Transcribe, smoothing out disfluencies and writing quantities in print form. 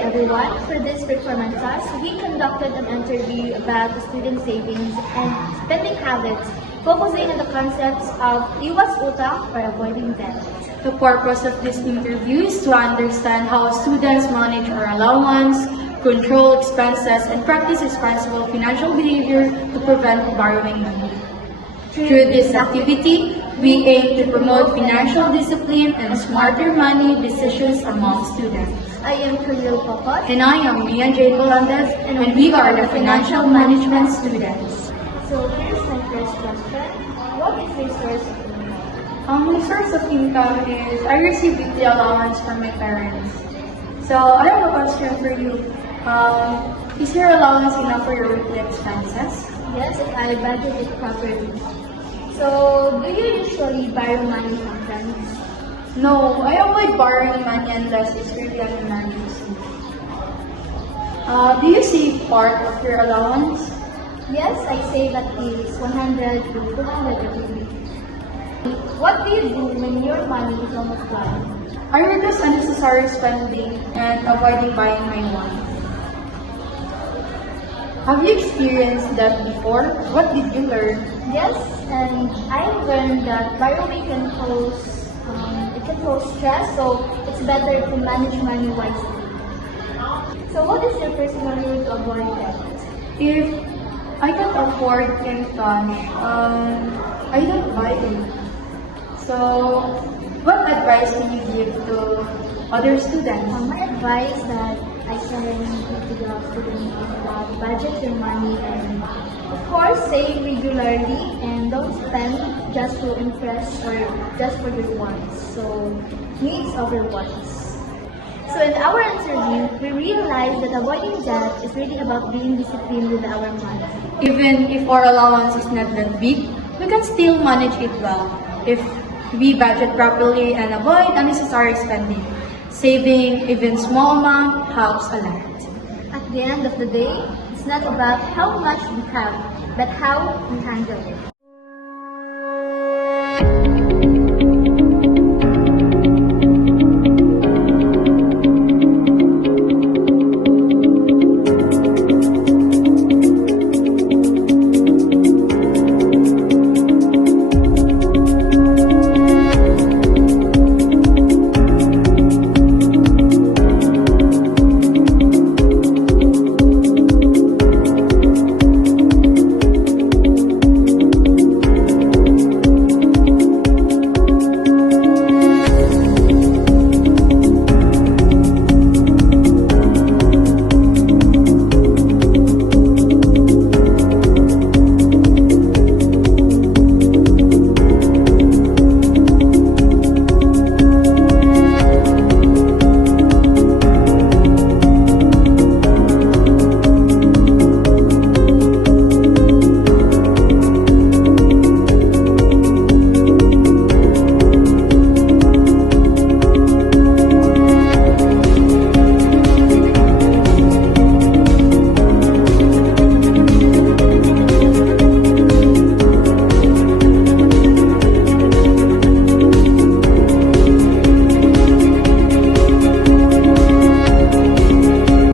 day, everyone. For this performance class, we conducted an interview about the student savings and spending habits, focusing on the concepts of iwas utang or avoiding debt. The purpose of this interview is to understand how students manage our allowance, control expenses, and practice responsible financial behavior to prevent borrowing money. Through this activity, we aim to promote financial discipline and smarter money decisions among students. I am Khalil Popot. And I am Rian Jane Volandes, and we are the financial management students. So here's my first question. What is your source of income? My source of income is I receive weekly allowance from my parents. So I have a question for you. Is your allowance enough for your weekly expenses? Yes, if I budget it properly. So, do you usually borrow money from friends? No, I avoid borrowing money unless it's really an emergency. Do you save part of your allowance? Yes, I save at least 100 to 200 every week. What do you do when your money is almost gone? I reduce unnecessary spending and avoiding buying my wants. Have you experienced that before? What did you learn? Yes, and I learned that borrowing can cause stress, so it's better to manage money wisely. So, what is your personal rule to avoid debt? If I can't afford in cash, I don't buy it. So, what advice can you give to other students? My advice that I can give to the students is that budget your money and of course save regularly and don't spend just to impress or just for your wants. So needs over wants. So in our interview, we realized that avoiding debt is really about being disciplined with our money. Even if our allowance is not that big, we can still manage it well if we budget properly and avoid unnecessary spending. Saving even small amount helps a lot. At the end of the day, it's not about how much we have, but how we handle it.